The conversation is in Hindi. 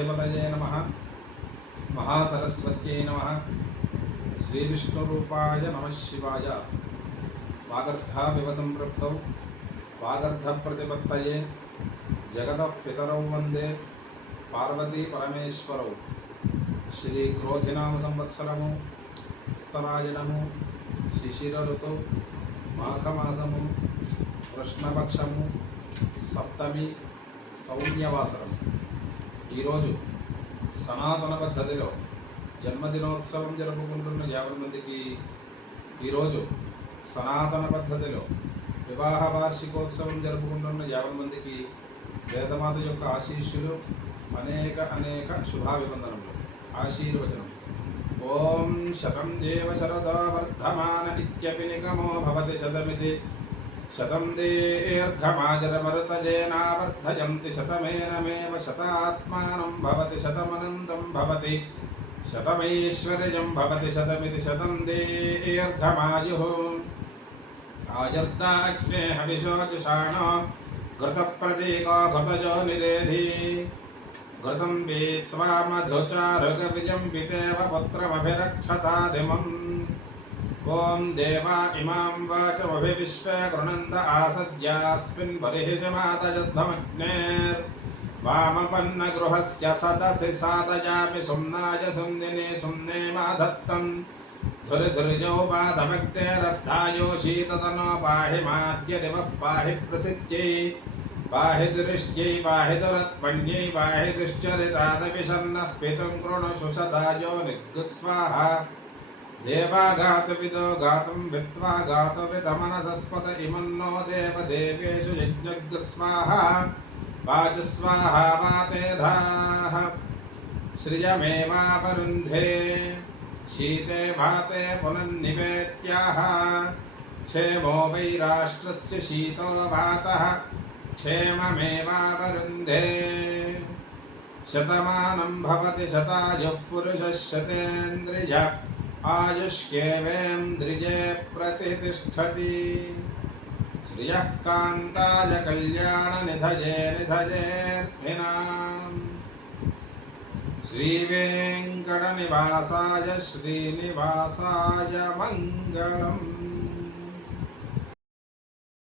దేవతయే నమ. మహాసరస్వత్యై నమ. శ్రీవిష్ణురూపాయ నమ శివాయ. వాగర్ధావివ సంపృక్తౌ వాగర్ధప్రతిపత్తయే. జగత పితరౌ వందే. పార్వతీ పరమేశ్వరౌ శ్రీ క్రోధినామ సంవత్సరము ఉత్తరాయణము. శిశిర ఋతు మాఘమాసము. కృష్ణపక్షము. సప్తమి. సౌమ్యవాసరము. ఈరోజు సనాతన పద్ధతిలో జన్మదినోత్సవం జరుపుకుంటున్న యాభై మందికి ఈరోజు సనాతన పద్ధతిలో వివాహ వార్షికోత్సవం జరుపుకుంటున్న యాభై మందికి వేదమాత యొక్క ఆశీస్సులు అనేక అనేక శుభాభివందనములు. ఆశీర్వచనం. ఓం శతం దేవ శరదో వర్ధమాన ఇత్యపి నిగమో భవతి శతమితి. शतं शतमेनमेव शतात्मानं भवति शतमनन्तं भवति, शतमैश्वर्यं भवति, शतमिति शतं दीर्घमायुः। आजर्दाग्ने घृतप्रतीको घृतजो निरेधि घृतं पीत्वा पुत्रमभिरक्षताधिमम् ॐ देवा इमां वाचमभिविश्वे गृणन्त आसद्यास्मिन् बर्हिषमातजध्वमग्नेर्वामपन्नगृहस्य सदसि सादयामि सुम्नाय सुम्निने सुम्ने माधत्तम् धुरिधुरिजो पादमग्नेरद्धायो शीततनो पाहि माद्यदिवः पाहि प्रसिद्ध्यै पाहि दुरिष्ट्यै पाहि दुरत्पण्यै पाहि दुश्चरितादविषन्नः पितुं कृणुषु सदायो निर्गुस्वाहा देवाघातविदो गातुं वित्त्वा गातुविदमनसस्पत इमन्नो देवदेवेषु यज्ञस्वाहा, वाचस्वाहा वातेधाः श्रियमेवापरुन्धे शीते भाते पुनन्निवेत्याः क्षेमो वै राष्ट्रस्य शीतो भातः, क्षेममेवावरुन्धे। शतमानं भवति शतायुः पुरुषः शतेन्द्रिय। आयुष्येवेन्द्रिये प्रतिष्ठति। श्रियः कान्ताय कल्याणनिधये निधयेऽर्थिनाम् श्रीवेङ्कटनिवासाय श्रीनिवासाय मङ्गलम्।